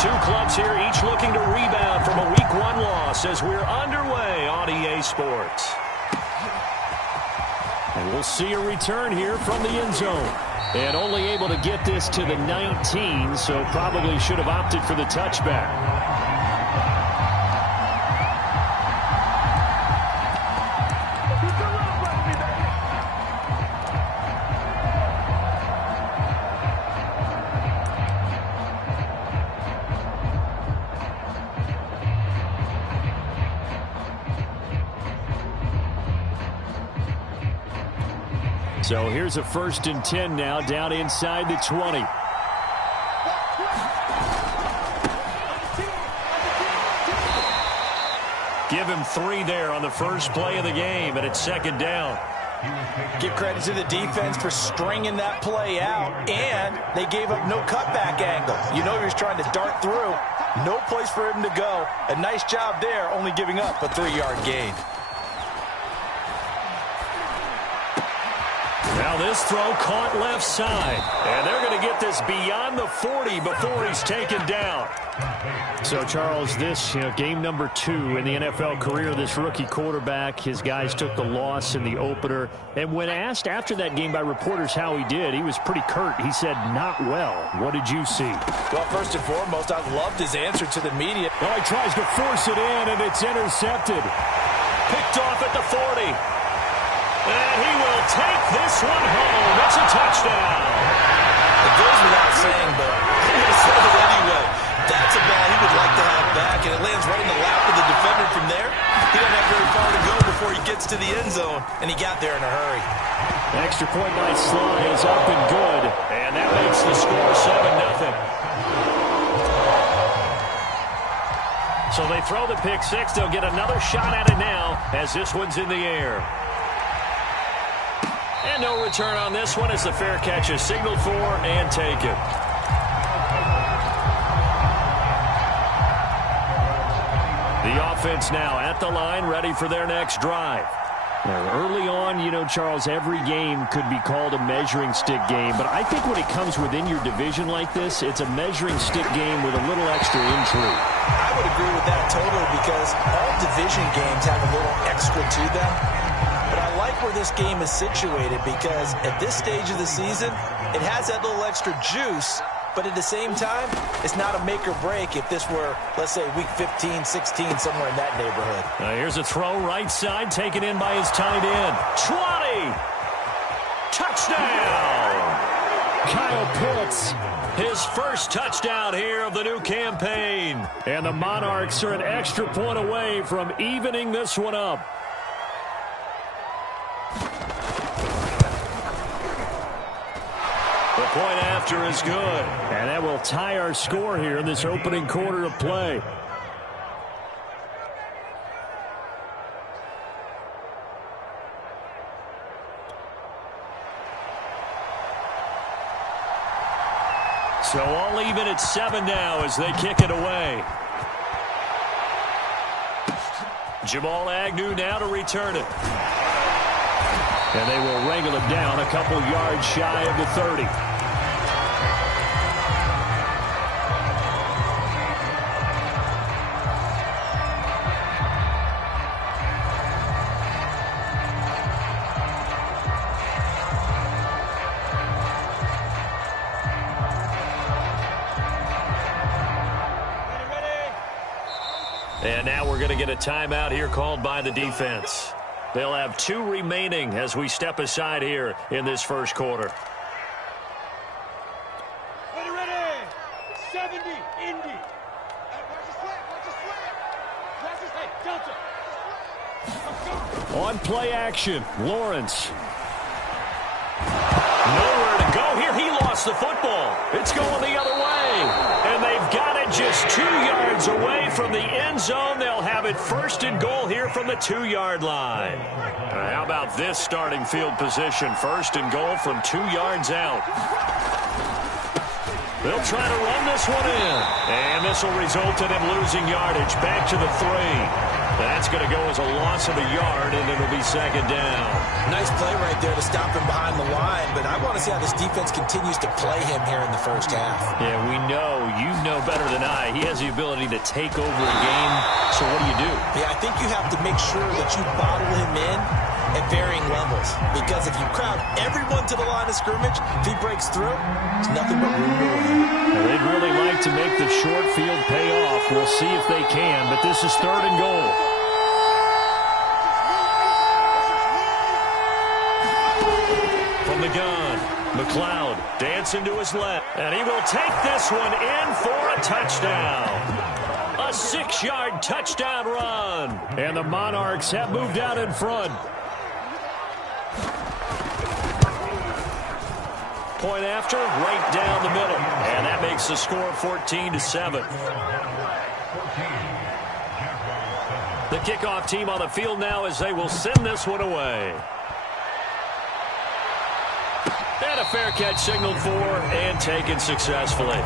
Two clubs here, each looking to rebound from a Week 1 loss as we're underway on EA Sports. And we'll see a return here from the end zone. And only able to get this to the 19, so probably should have opted for the touchback. So here's a 1st and 10 now, down inside the 20. Give him 3 there on the first play of the game, and it's 2nd down. Give credit to the defense for stringing that play out, and they gave up no cutback angle. You know he was trying to dart through. No place for him to go. A nice job there, only giving up a 3-yard gain. Now this throw caught left side. And they're going to get this beyond the 40 before he's taken down. So, Charles, this game number 2 in the NFL career of this rookie quarterback. His guys took the loss in the opener. And when asked after that game by reporters how he did, he was pretty curt. He said, not well. What did you see? Well, first and foremost, I loved his answer to the media. Well, he tries to force it in, and it's intercepted. Picked off at the 40. And he will take this one home. It's a touchdown. It goes without saying, but I'm going to say it anyway. That's a ball he would like to have back, and it lands right in the lap of the defender from there. He doesn't have very far to go before he gets to the end zone, and he got there in a hurry. Extra point by Sly is up and good, and that makes the score 7-0. So they throw the pick 6. They'll get another shot at it now as this one's in the air. And no return on this one as the fair catch is signaled for and taken. The offense now at the line, ready for their next drive. Now, early on, Charles, every game could be called a measuring stick game. But I think when it comes within your division like this, it's a measuring stick game with a little extra intrigue. I would agree with that totally because all division games have a little extra to them. But I like where this game is situated because at this stage of the season, it has that little extra juice. But at the same time, it's not a make or break if this were, let's say, week 15, 16, somewhere in that neighborhood. Here's a throw right side, taken in by his tight end. 20! Touchdown! Kyle Pitts, his first touchdown here of the new campaign. And the Monarchs are an extra point away from evening this one up. The point after is good. And that will tie our score here in this opening quarter of play. So all even at 7 now as they kick it away. Jamal Agnew now to return it. And they will wrangle it down a couple yards shy of the 30. And now we're going to get a timeout here called by the defense. They'll have 2 remaining as we step aside here in this first quarter. Ready. 70, Indy. Watch the slant. Delta. On play action, Lawrence. Nowhere to go here. He lost the football. It's going the other way. And they've got it just 2 yards away from the end zone. They'll have it 1st and goal here from the 2-yard line. How about this starting field position? 1st and goal from 2 yards out. They'll try to run this one in. And this will result in him losing yardage back to the 3. That's going to go as a loss of a yard, and it'll be second down. Nice play right there to stop him behind the line, but I want to see how this defense continues to play him here in the first half. Yeah, we know, you know better than I, he has the ability to take over a game, so what do? Yeah, I think you have to make sure that you bottle him in at varying levels, because if you crowd everyone to the line of scrimmage, if he breaks through, it's nothing but room to win. They'd really like to make the short field pay off. We'll see if they can, but this is 3rd and goal. From the gun, McLeod dancing to his left, and he will take this one in for a touchdown. A 6-yard touchdown run, and the Monarchs have moved out in front. Point after, right down the middle, and that makes the score 14-7. The kickoff team on the field now as they will send this one away. And a fair catch signaled for and taken successfully.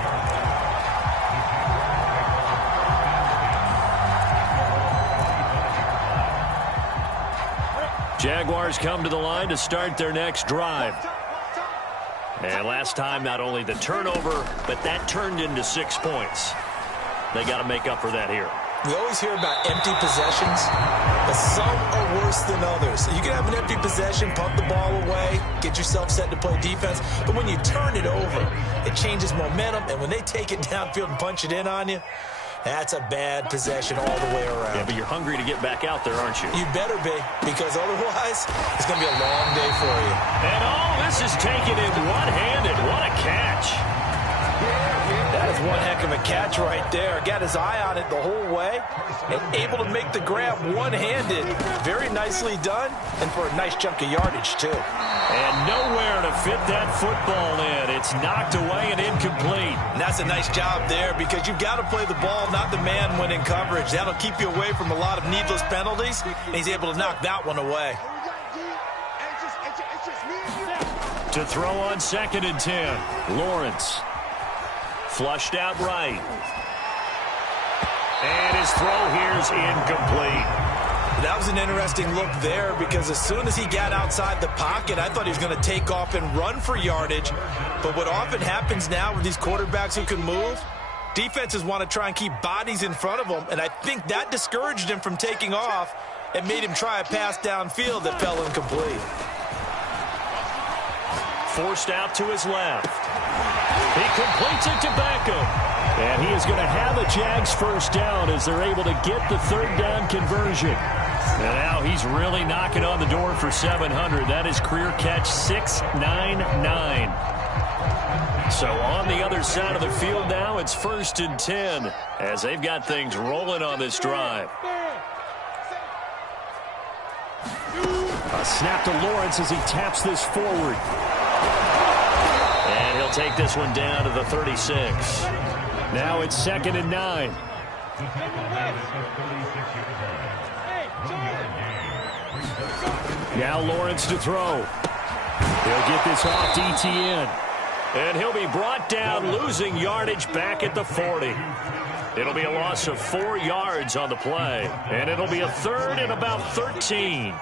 Jaguars come to the line to start their next drive. And last time, not only the turnover, but that turned into 6 points. They got to make up for that here. We always hear about empty possessions, but some are worse than others. You can have an empty possession, pump the ball away, get yourself set to play defense, but when you turn it over, it changes momentum, and when they take it downfield and punch it in on you, that's a bad possession all the way around. Yeah, but you're hungry to get back out there, aren't you? You better be, because otherwise, it's going to be a long day for you. And all this is taken in one-handed. What a catch. That is one heck of a catch right there. Got his eye on it the whole way and able to make the grab one-handed. Very nicely done, and for a nice chunk of yardage, too. And nowhere to fit that football in. It's knocked away and incomplete. And that's a nice job there, because you've got to play the ball, not the man when in coverage. That'll keep you away from a lot of needless penalties, and he's able to knock that one away. To throw on 2nd and 10. Lawrence. Flushed out right. And his throw here is incomplete. That was an interesting look there, because as soon as he got outside the pocket, I thought he was going to take off and run for yardage. But what often happens now with these quarterbacks who can move, defenses want to try and keep bodies in front of them, and I think that discouraged him from taking off and made him try a pass downfield that fell incomplete. Forced out to his left. He completes it to Beckham. And he is going to have a Jags first down as they're able to get the 3rd down conversion. And now he's really knocking on the door for 700. That is career catch 699. So on the other side of the field now, it's 1st and 10 as they've got things rolling on this drive. A snap to Lawrence as he taps this forward. And he'll take this one down to the 36. Now it's 2nd and 9. Now Lawrence to throw. He'll get this off to ETN. And he'll be brought down, losing yardage back at the 40. It'll be a loss of 4 yards on the play. And it'll be a 3rd and about 13.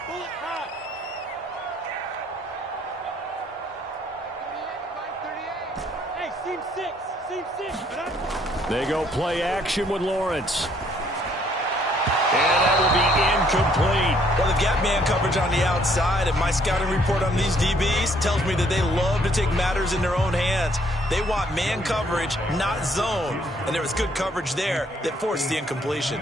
They go play action with Lawrence. And that will be incomplete. Well, they've got man coverage on the outside, and my scouting report on these DBs tells me that they love to take matters in their own hands. They want man coverage, not zone. And there was good coverage there that forced the incompletion.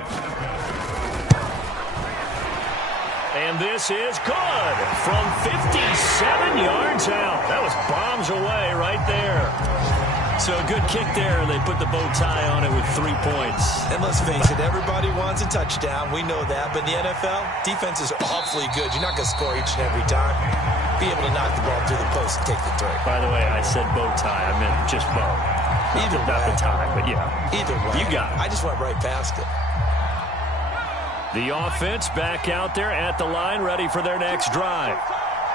And this is good from 57 yards out. That was bombs away right there. So a good kick there. They put the bow tie on it with 3 points. And let's face it, everybody wants a touchdown. We know that. But in the NFL, defense is awfully good. You're not going to score each and every time. Be able to knock the ball through the post and take the three. By the way, I said bow tie. I meant just bow. Either way. Not the tie, but yeah. Either way. You got it. I just went right past it. The offense back out there at the line, ready for their next drive.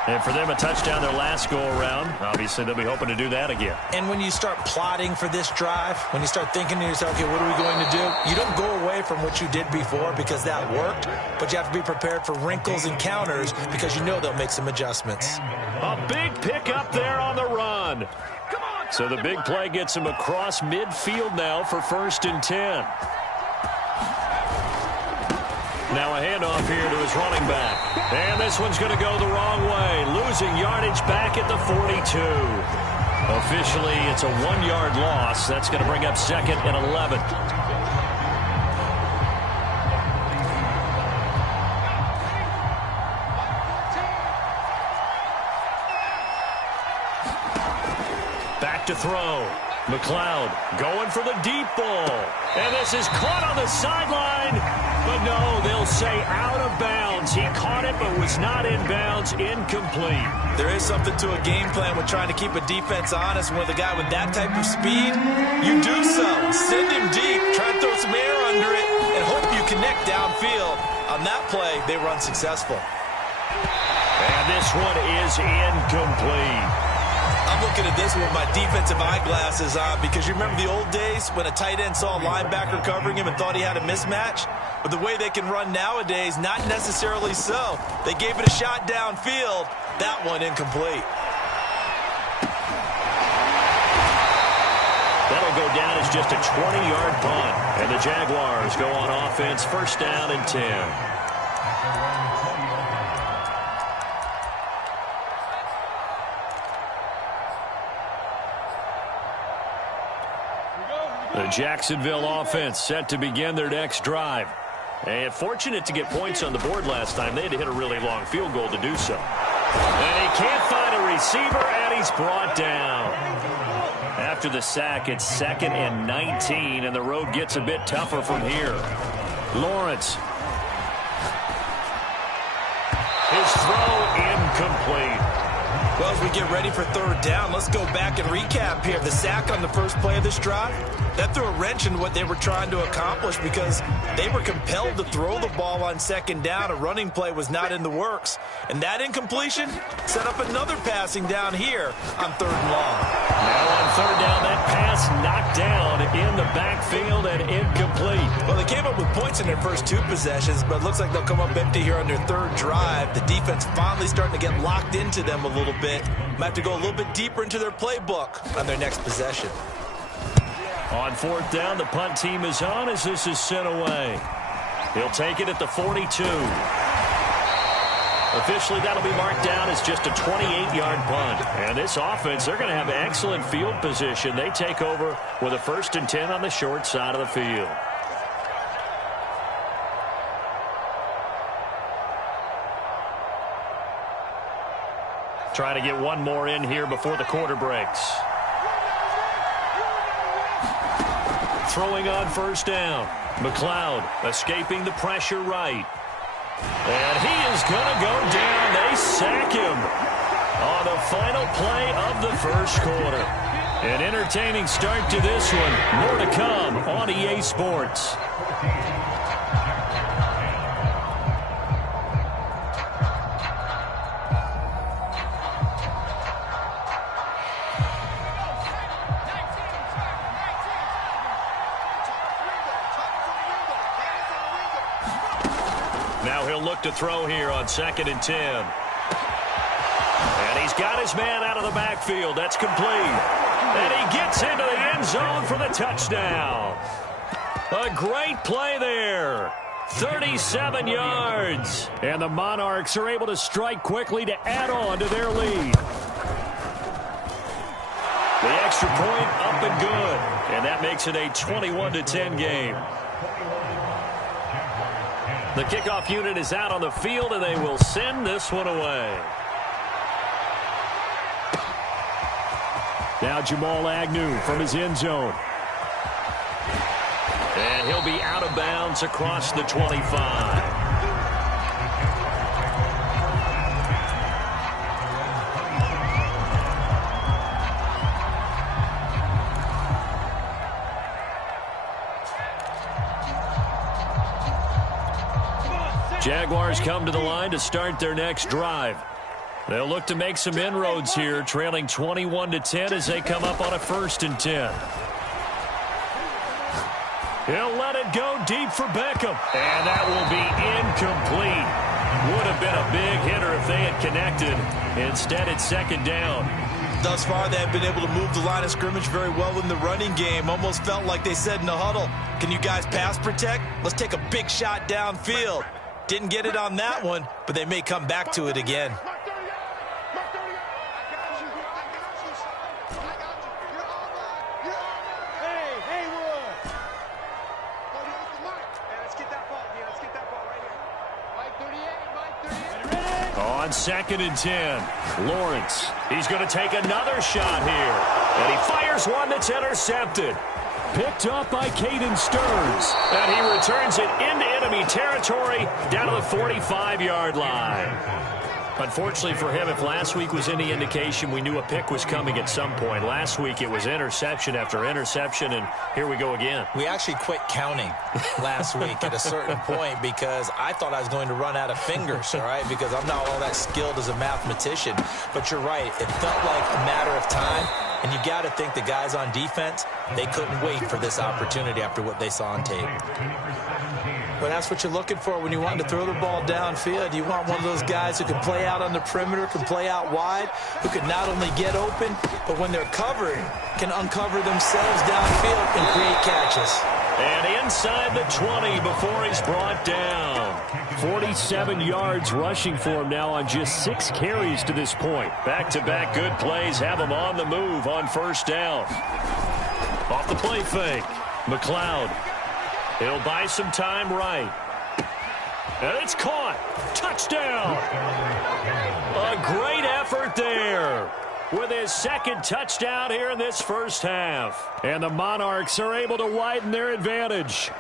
And for them, a touchdown their last go-around. Obviously, they'll be hoping to do that again. And when you start plotting for this drive, when you start thinking to yourself, okay, what are we going to do? You don't go away from what you did before because that worked, but you have to be prepared for wrinkles and counters because you know they'll make some adjustments. A big pickup there on the run. So the big play gets him across midfield now for 1st and 10. Now a handoff here to his running back. And this one's going to go the wrong way. Losing yardage back at the 42. Officially, it's a 1-yard loss. That's going to bring up 2nd and 11. Back to throw. McLeod going for the deep ball. And this is caught on the sideline. But no, they'll say out of bounds. He caught it but was not in bounds. Incomplete. There is something to a game plan with trying to keep a defense honest. When with a guy with that type of speed, you do so. Send him deep. Try to throw some air under it and hope you connect downfield. On that play, they run successful. And this one is incomplete. I'm looking at this with my defensive eyeglasses on because you remember the old days when a tight end saw a linebacker covering him and thought he had a mismatch? But the way they can run nowadays, not necessarily so. They gave it a shot downfield. That one incomplete. That'll go down as just a 20-yard punt. And the Jaguars go on offense, 1st down and 10. The Jacksonville offense set to begin their next drive. And fortunate to get points on the board last time. They had to hit a really long field goal to do so. And he can't find a receiver, and he's brought down. After the sack, it's 2nd and 19, and the road gets a bit tougher from here. Lawrence. His throw incomplete. Well, as we get ready for 3rd down, let's go back and recap here. The sack on the first play of this drive, that threw a wrench in what they were trying to accomplish because they were compelled to throw the ball on 2nd down. A running play was not in the works. And that incompletion set up another passing down here on 3rd and long. Now on 3rd down, that pass knocked down in the backfield and incomplete. Well, they came up with points in their first 2 possessions, but it looks like they'll come up empty here on their 3rd drive. The defense finally starting to get locked into them a little bit. Might have to go a little bit deeper into their playbook on their next possession. On 4th down, the punt team is on as this is sent away. He'll take it at the 42. Officially, that'll be marked down as just a 28-yard punt. And this offense, they're going to have excellent field position. They take over with a 1st and 10 on the short side of the field. Trying to get one more in here before the quarter breaks. Throwing on 1st down. McLeod escaping the pressure right. And he is going to go down. They sack him on the final play of the 1st quarter. An entertaining start to this one. More to come on EA Sports. Now he'll look to throw here on 2nd and 10. And he's got his man out of the backfield. That's complete. And he gets into the end zone for the touchdown. A great play there. 37 yards. And the Monarchs are able to strike quickly to add on to their lead. The extra point up and good. And that makes it a 21-10 game. The kickoff unit is out on the field, and they will send this one away. Now Jamal Agnew from his end zone. And he'll be out of bounds across the 25. Jaguars come to the line to start their next drive. They'll look to make some inroads here, trailing 21-10 as they come up on a 1st and 10. He'll let it go deep for Beckham. And that will be incomplete. Would have been a big hitter if they had connected. Instead, it's 2nd down. Thus far, they have been able to move the line of scrimmage very well in the running game. Almost felt like they said in the huddle, can you guys pass protect? Let's take a big shot downfield. Didn't get it on that one, but they may come back to it again. On 2nd and 10, Lawrence. He's going to take another shot here. And he fires one that's intercepted. Picked up by Caden Stearns. And he returns it into enemy territory down to the 45-yard line. Unfortunately for him, if last week was any indication, we knew a pick was coming at some point. Last week it was interception after interception, and here we go again. We actually quit counting last week at a certain point because I thought I was going to run out of fingers, all right, because I'm not all that skilled as a mathematician. But you're right. It felt like a matter of time, and you got to think the guys on defense, they couldn't wait for this opportunity after what they saw on tape. Well, that's what you're looking for when you want to throw the ball downfield. You want one of those guys who can play out on the perimeter, can play out wide, who can not only get open, but when they're covering, can uncover themselves downfield and create catches. And inside the 20 before he's brought down. 47 yards rushing for him now on just 6 carries to this point. Back-to-back good plays have him on the move on 1st down. Off the play fake, McLeod. He'll buy some time right. And it's caught. Touchdown. A great effort there with his 2nd touchdown here in this 1st half. And the Monarchs are able to widen their advantage.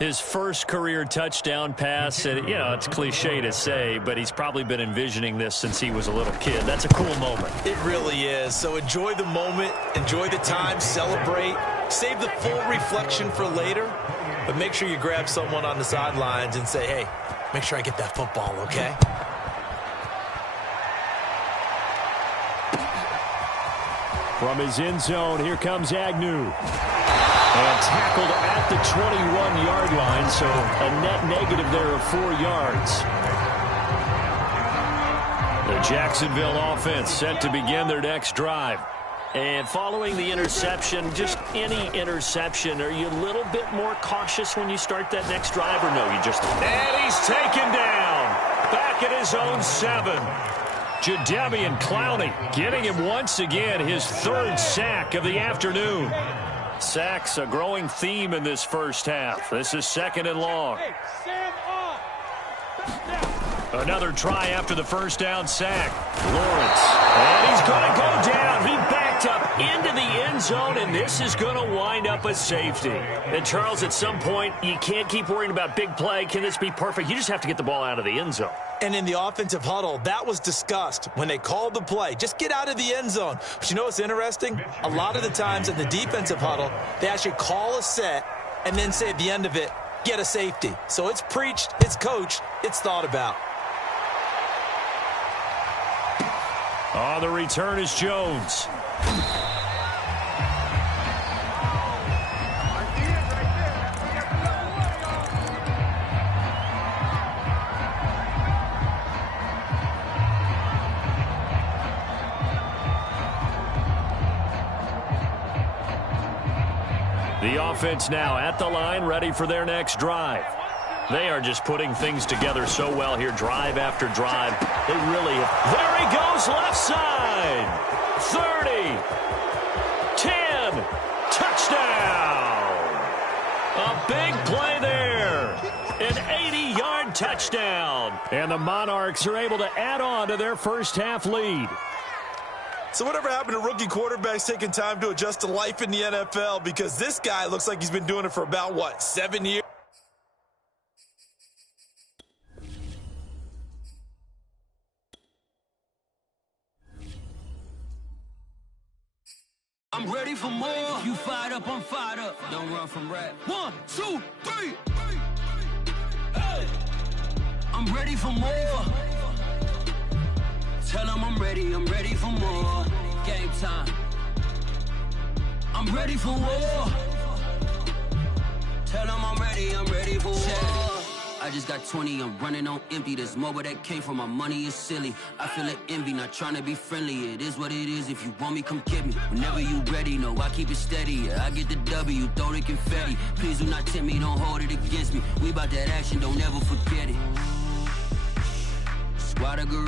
His 1st career touchdown pass, and it's cliche to say, but he's probably been envisioning this since he was a little kid. That's a cool moment. It really is. So enjoy the moment, enjoy the time, celebrate, save the full reflection for later, but make sure you grab someone on the sidelines and say, hey, make sure I get that football, okay? From his end zone, here comes Agnew. And tackled at the 21-yard line, so a net negative there of 4 yards. The Jacksonville offense set to begin their next drive. And following the interception, just any interception, are you a little bit more cautious when you start that next drive, or no? You just... And he's taken down. Back at his own 7. Jadeveon Clowney getting him once again his 3rd sack of the afternoon. Sacks a growing theme in this 1st half. This is 2nd and long. Another try after the 1st down sack. Lawrence. And he's going to go down. He backed up into the end zone, and this is going to wind up a safety. And, Charles, at some point, you can't keep worrying about big play. Can this be perfect? You just have to get the ball out of the end zone. And in the offensive huddle, that was discussed when they called the play. Just get out of the end zone. But you know what's interesting? A lot of the times in the defensive huddle, they actually call a set and then say at the end of it, get a safety. So it's preached, it's coached, it's thought about. On the return is Jones. The offense now at the line, ready for their next drive. They are just putting things together so well here, drive after drive. They really have. There he goes, left side. 30. 10. Touchdown. A big play there. An 80-yard touchdown. And the Monarchs are able to add on to their 1st half lead. So whatever happened to rookie quarterbacks taking time to adjust to life in the NFL? Because this guy looks like he's been doing it for about, 7 years? I'm ready for more. You fired up, I'm fired up. Don't run from rap. 1, 2, 3. Hey. I'm ready for more. Tell them I'm ready for more. Game time. I'm ready for war. Tell them I'm ready for war. I just got 20, I'm running on empty. This mobile that came from my money is silly. I feel it envy, not trying to be friendly. It is what it is, if you want me, come get me. Whenever you ready, no, I keep it steady. Yeah, I get the W, throw the confetti. Please do not tempt me, don't hold it against me. We bout that action, don't ever forget it. Squad of gorillas.